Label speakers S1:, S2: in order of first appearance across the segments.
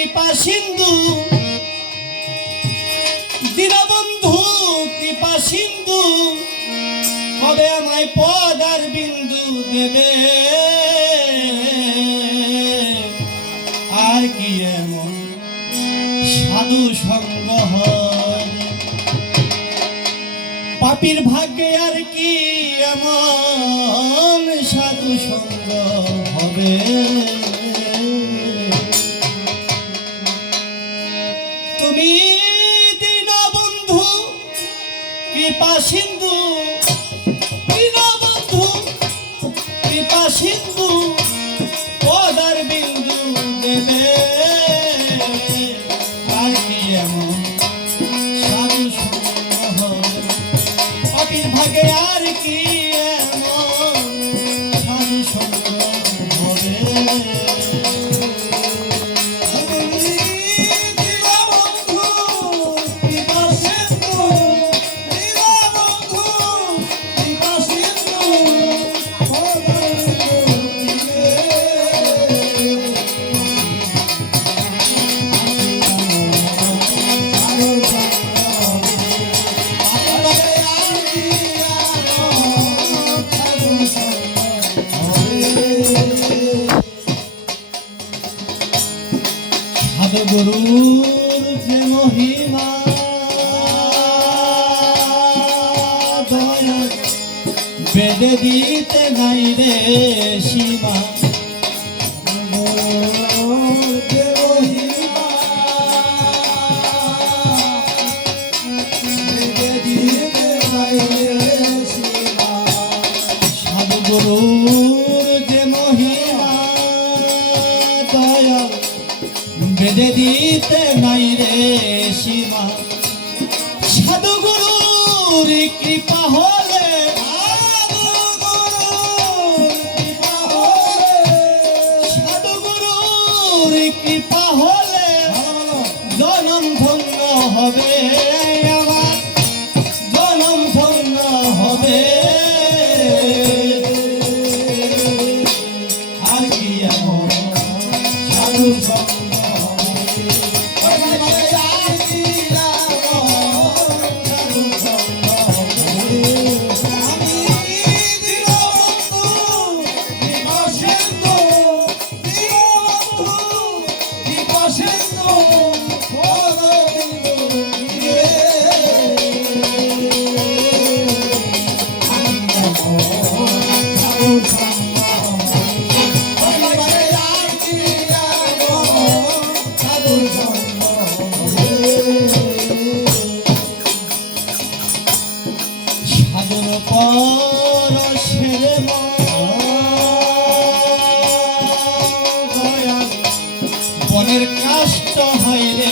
S1: কৃপা সিন্ধু। দীনবন্ধু কৃপা সিন্ধু। কবে আমায় পদার বিন্দু দেবে। আর কি এমন সাধু সঙ্গ পাপির ভাগ্যে আর কি এমন সাধু সঙ্গ সদগুরুর যে মহিমা বেদে দিতে নাই রে সীমা। সদগুরুর বেঁধে দিতে নাই রে সীমা। সাধুগুরুর কৃপা হলে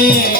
S1: রে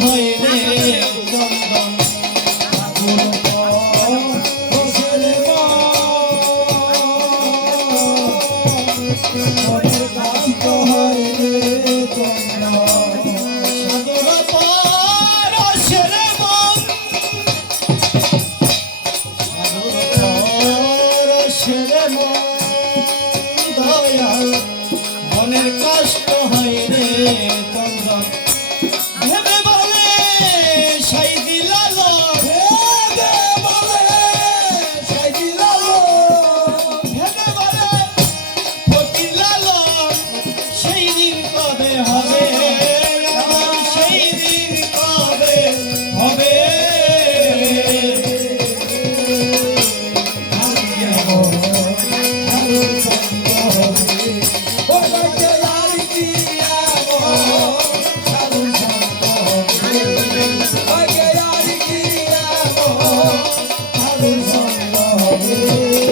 S1: boom. Thank you.